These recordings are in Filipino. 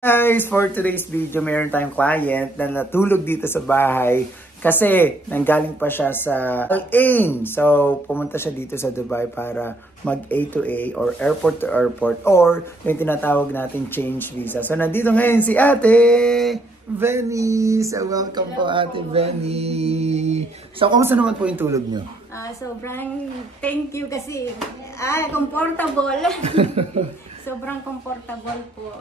Guys, for today's video, mayroon tayong client na natulog dito sa bahay kasi nanggaling pa siya sa Al Ain. So, pumunta siya dito sa Dubai para mag A to A or airport to airport or yung tinatawag natin change visa. So, nandito ngayon si Ate Venny. So, welcome po Ate Venny. So, kumusta naman po yung tulog nyo? Sobrang thank you kasi comfortable. Sobrang comfortable po.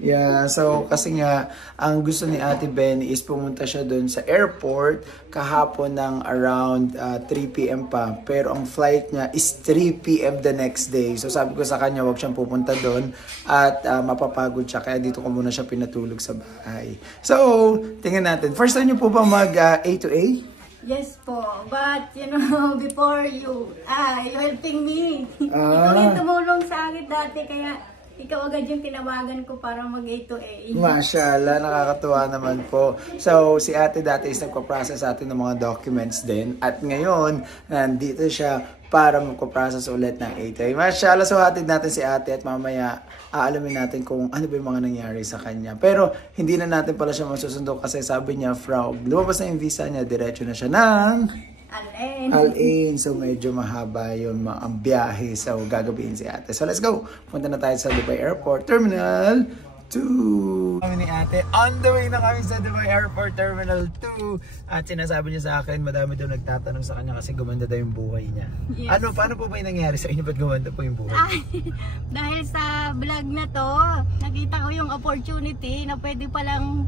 Yeah, so kasi nga, ang gusto ni Ate Benny is pumunta siya doon sa airport kahapon ng around 3 PM pa. Pero ang flight niya is 3 PM the next day. So sabi ko sa kanya, wag siyang pupunta doon at mapapagod siya. Kaya dito ko muna siya pinatulog sa bahay. So, tingnan natin. First time niyo po ba mag A to A? Yes po, but you know, before you helping me. Ikaw yung tumulong sa akin dati, kaya ikaw agad yung tinawagan ko para mag A to A. Mashallah, nakakatuwa naman po. So, si Ate dati is nagpa-process sa atin ng mga documents din. At ngayon, nandito siya para magpa-process ulit ng A to A. Mashallah, so hatid natin si Ate at mamaya aalamin natin kung ano ba yung mga nangyari sa kanya. Pero, hindi na natin pala siya masusundo kasi sabi niya, from lumabas na yung visa niya, diretso na siya ng Al Ain. So, medyo mahaba yun ang biyahe. So, gagabihin si Ate. So, let's go. Punta na tayo sa Dubai Airport Terminal 2. Kami ni Ate, on the way na kami sa Dubai Airport Terminal 2. At sinasabi niya sa akin, madami daw nagtatanong sa kanya kasi gumanda daw yung buhay niya. Yes. Paano po ba yung nangyari sa inyo? Ba't gumanda po yung buhay? Dahil sa vlog na to, nakita ko yung opportunity na pwede palang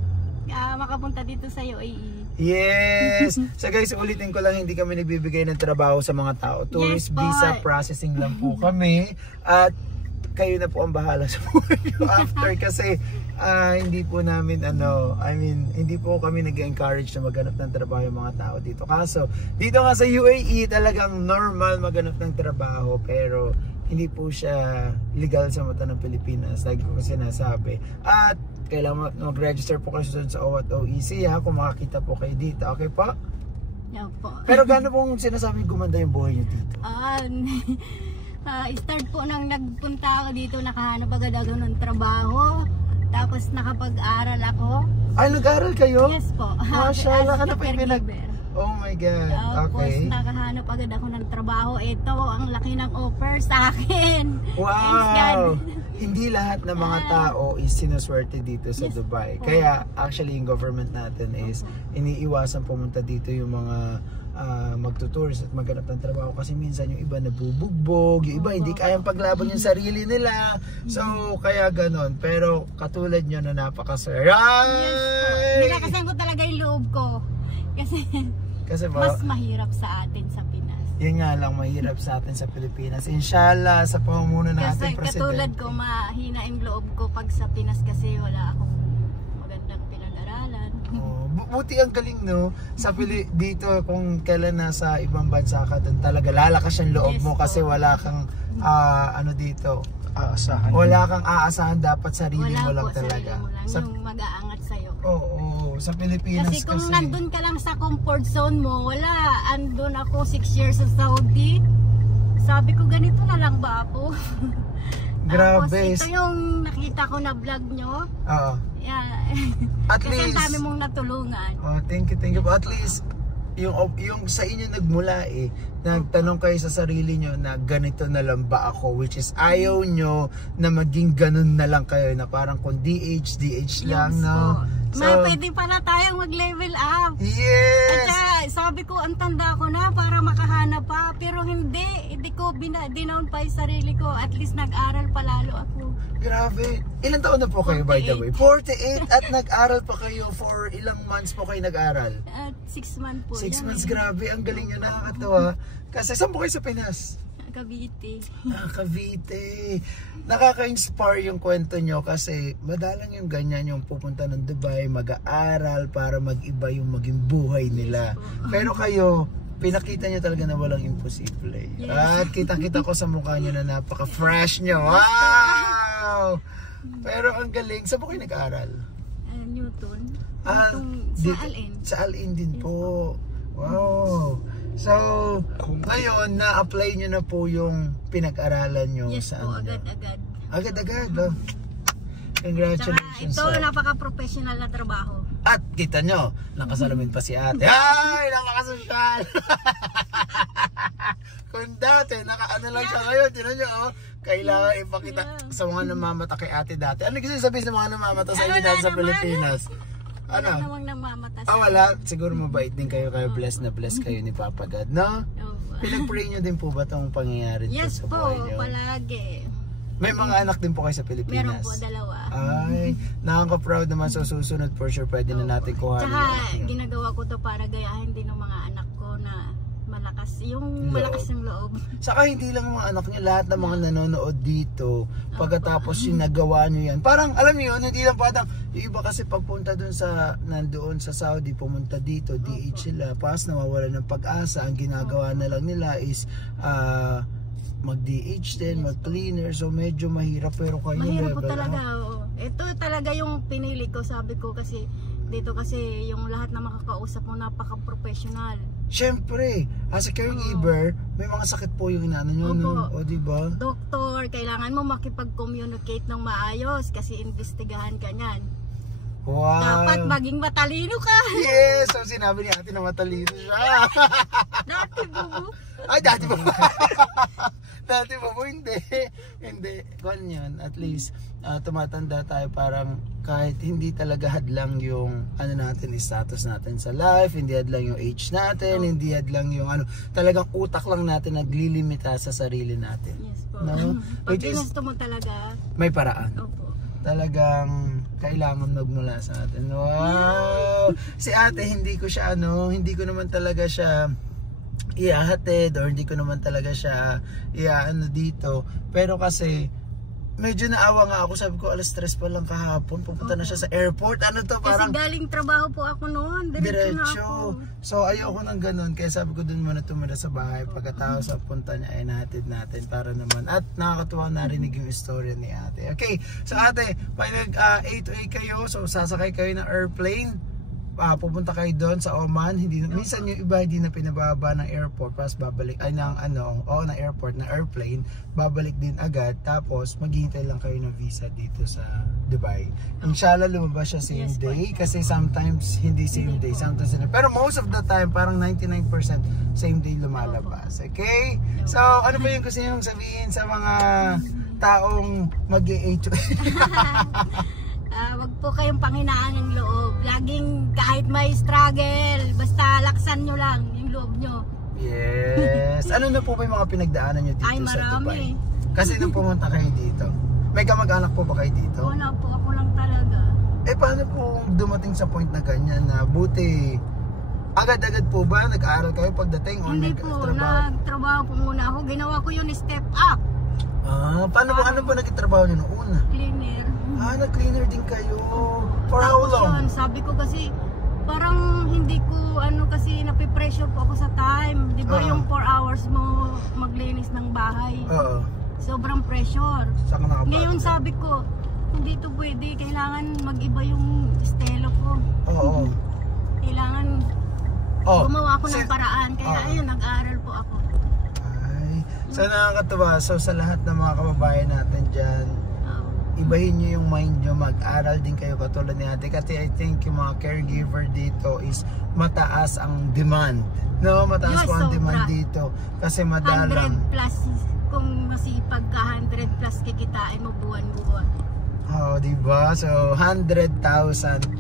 makapunta dito sa UAE. Yes! So guys, ulitin ko lang, hindi kami nagbibigay ng trabaho sa mga tao. Tourist visa processing lang po kami. At kayo na po ang bahala sa buhay nyo after kasi hindi po namin hindi po kami nag-encourage na maghanap ng trabaho yung mga tao dito. Kaso, dito nga sa UAE talagang normal maghanap ng trabaho pero hindi po siya legal sa mata ng Pilipinas, like ko sinasabi. At kailangan mag-register po kayo sa OWAT OEC kung makakita po kayo dito. Okay po? Yeah, po. Pero gaano pong sinasabing gumanda yung buhay nyo dito? Start po nang nagpunta ako dito, nakahanap agad ako ng trabaho. Tapos nakapag-aral ako. Ay, nag-aral kayo? Yes po. Mashallah, ano pa yung Oh my God, okay. Tapos nakahanap agad ako ng trabaho. Ito, ang laki ng offer sa akin. Wow! Hindi lahat ng mga tao is sinuswerte dito sa Dubai. Kaya actually yung government natin is iniiwasan pumunta dito yung mga magtutours at maghanap ng trabaho kasi minsan yung iba nabubugbog, yung iba hindi kayang paglaban yung sarili nila. So kaya ganon. Pero katulad nyo na napakasaya. Yes, nilakasan ko talaga yung loob ko. Kasi mas mahirap sa atin sa Pinas. Yun nga lang, mahirap sa atin sa Pilipinas. Inshallah, sa pamumuno natin, Presidente. Katulad ko, mahina yung loob ko pag sa Pinas kasi wala akong magandang pinag-aralan. Buti ang galing, no? Dito, kung kailan nasa ibang bansa ka, doon talaga lalakas yung loob mo kasi wala kang, dito, aasahan. Wala kang aasahan, dapat sarili mo lang talaga. Wala po, yung mag-aangat sa'yo. Oo, sa Pilipinas kasi kung nandun ka lang sa comfort zone mo, andun ako 6 years sa Saudi. Sabi ko, ganito na lang ba ako? Grabe. Tapos ito yung nakita ko na vlog nyo. Oo. Yeah. At kasi least, ang dami mong natulungan. Thank you. At least, yung sa inyo nagmula nagtanong kayo sa sarili nyo na ganito na lang ba ako, which is ayaw nyo na maging ganun na lang kayo na parang kung DH lang, no? So, pwede pala tayong mag-level up. Yes! At sabi ko, ang tanda ko na para makahanap pa. Pero hindi ko dinown pa yung sarili ko. At least nag-aral palalo ako. Grabe. Ilang taon na po kayo, 48. By the way? 48 at nag-aral pa kayo for ilang months po kayo nag-aral? At 6 months po. 6 months, grabe. Ang galing nyo, nakakatawa. Kasi saan po kayo sa Pinas? Cavite. Cavite. Nakaka-inspire yung kwento nyo kasi madalang yung ganyan yung pupunta ng Dubai, mag-aaral para mag-iba yung maging buhay nila. Pero kayo, pinakita nyo talaga na walang imposible. Yes. At kita-kita ko sa mukha nyo na napaka-fresh nyo. Wow! Pero ang galing. Saan po kayo nag-aaral? Newton. Sa Al Ain. Sa Al Ain din po. Wow! So, ngayon, na-apply nyo na po yung pinag-aralan nyo yes, sa po, agad-agad. Agad-agad, Congratulations. Tsaka ito, napaka-professional na trabaho. At kita nyo, nakasalamin pa si ate. Ay, nakakasosyal. Kung dati, naka-ano lang siya ngayon, tinan nyo, oh, kailangan ipakita sa mga namamata kay ate dati. Ano kasi sabihin sa mga namamata sa inyo dahil sa Pilipinas? Ano? Wala namang namamata sa wala. Siguro mabait din kayo, blessed na blessed kayo ni Papa God, no? Pinag-pray nyo din po ba itong pangyayari yes sa buhay nyo? Yes po, palagi. May mga anak din po kayo sa Pilipinas? Meron po, 2. Ay, nakaka-proud naman sa susunod for sure pwede na natin kuhanin. Tsaka ginagawa ko to para gayahin din ng mga anak ko na malakas yung loob. Saka hindi lang mga anak niya, lahat ng mga nanonood dito, pagkatapos yung nagawa nyo yan. Parang alam niyo yun, hindi lang parang yung iba kasi pagpunta dun sa, nandoon sa Saudi, pumunta dito, DH sila, pas nawawala ng pag-asa, ang ginagawa na lang nila is mag-DH din, mag-cleaner, so medyo mahirap pero kayo mahirap po talaga, ito talaga yung pinili ko, sabi ko kasi dito kasi yung lahat na makakausap mo napaka-professional. Siyempre, as a caregiver, may mga sakit po yung inaano nyo, no? O diba? Doktor, kailangan mo makipag-communicate ng maayos kasi investigahan ka niyan. Wow! Dapat maging matalino ka! Yes! So sinabi ni ate na matalino siya. Dati bubu. Ay, dati bubu. Dati bubu, hindi. Hindi. Kwan yun. At least, tumatanda tayo parang kahit hindi talaga hadlang yung ano natin, status natin sa life, hindi hadlang yung age natin, hindi hadlang yung ano, talagang utak lang natin naglilimita sa sarili natin. Yes po. No? Pag ginusto mo talaga, may paraan. opo. Talagang kailangan magmula sa atin. Wow! Si ate, hindi ko siya hindi ko naman talaga siya iahatid or hindi ko naman talaga siya iaano dito. Pero kasi medyo naawa nga ako, sabi ko alas 3 pa lang kahapon, pupunta na siya sa airport. Ano to, parang kasi galing trabaho po ako noon, diretso na ako. So ayoko nang ganun, kaya sabi ko dun muna tumira sa bahay, pagkatapos sa punta niya ay nahatid natin para naman, at nakakatuwa narinig yung istorya ni ate. Okay, so ate, pag nag 8 kayo, so sasakay kayo ng airplane, pupunta kayo doon sa Oman, minsan yung iba hindi na pinababa ng airport, tapos babalik ay ng ng airport, na airplane, babalik din agad, tapos maghihintay lang kayo ng visa dito sa Dubai. Inshallah lumabas siya same day, kasi sometimes hindi same day, sometimes pero most of the time parang 99% same day lumalabas. Okay? So ano ba yung gusto niyo sabihin sa mga taong mag-8? Wag po kayong panghinaan ng loob. Laging kahit may struggle, basta laksan nyo lang yung loob nyo. Yes. Ano na po ba yung mga pinagdaanan nyo dito sa Dubai? Kasi nung pumunta kayo dito, may kamag-anak po ba kayo dito? Wala po, ako lang talaga. Paano po dumating sa point na ganyan na buti agad-agad po ba nag-aaral kayo pagdating? Hindi po, nagtrabaho po muna ako. Ginawa ko yun, step up. Paano po, ano po nagtatrabaho nyo noong una? Cleaner. Nag-cleaner din kayo. For how long? Sabi ko kasi, parang hindi ko, kasi napipressure po ako sa time. Di ba yung 4 hours mo maglinis ng bahay? Sobrang pressure. Ngayon sabi ko, hindi to pwede. Kailangan mag-iba yung estilo ko. Kailangan gumawa ko ng paraan. Kaya ayun, nag-aaral po ako. So nakakatuwa. So sa lahat ng mga kababayan natin dyan, ibahin nyo yung mind nyo, mag-aral din kayo katulad ni ate, kasi I think yung mga caregiver dito is mataas ang demand, no? Mataas po ang demand dito kasi madalang 100 plus, kung masipag ka, 100 plus kikitain mo buwan-buwan. Diba? So 100,000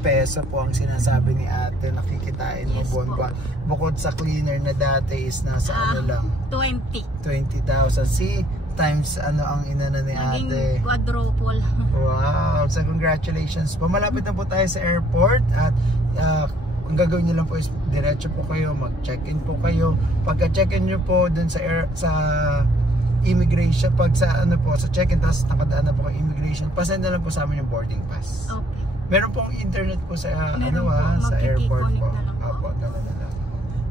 peso po ang sinasabi ni ate nakikitain mo buwan-buwan. Bukod sa cleaner na dati is nasa lang 20,000. See, times ang inana ni ate. Naging quadruple. Wow! So congratulations po. Malapit na po tayo sa airport at ang gagawin nyo lang po is diretso po kayo, mag-check-in po kayo. Pagka-check-in nyo po dun sa immigration, pag sa sa check-in, tapos nakadaan na po kay immigration, pasend na lang po sa amin yung boarding pass. Okay. Meron pong internet po sa sa airport po. Opo, na lang.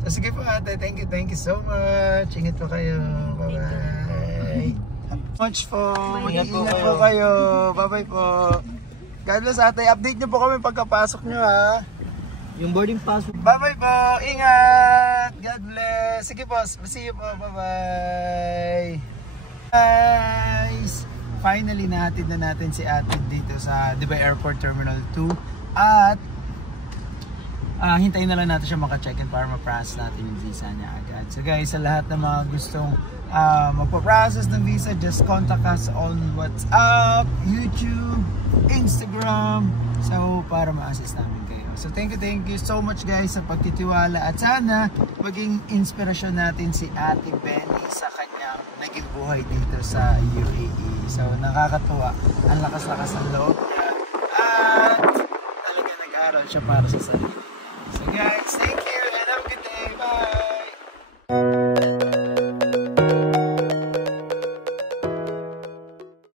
So sige po ate, thank you so much. Ingat po kayo. Bye-bye. Much po. Ingat po kayo. Bye-bye po. God bless ate. Update nyo po kami pagkapasok nyo ha. Yung boarding pass. Bye-bye po. Ingat. God bless. Sige po. See you po. Bye-bye. Guys, finally nahatid na natin si ate dito sa Dubai Airport Terminal 2 at hintayin na lang natin siya maka-check-in para ma-process natin yung visa niya agad. So guys, sa lahat ng mga gustong magpa-process ng visa, just contact us on WhatsApp, YouTube, Instagram, so para ma-assist namin kayo. So thank you so much guys sa pagtitiwala at sana maging inspirasyon natin si Ate Benny sa kanyang naging buhay dito sa UAE. So nakakatuwa, ang lakas-lakas ng loob niya at talaga nag-aral siya para sa sarili. So guys, thank you and have a good day. Bye!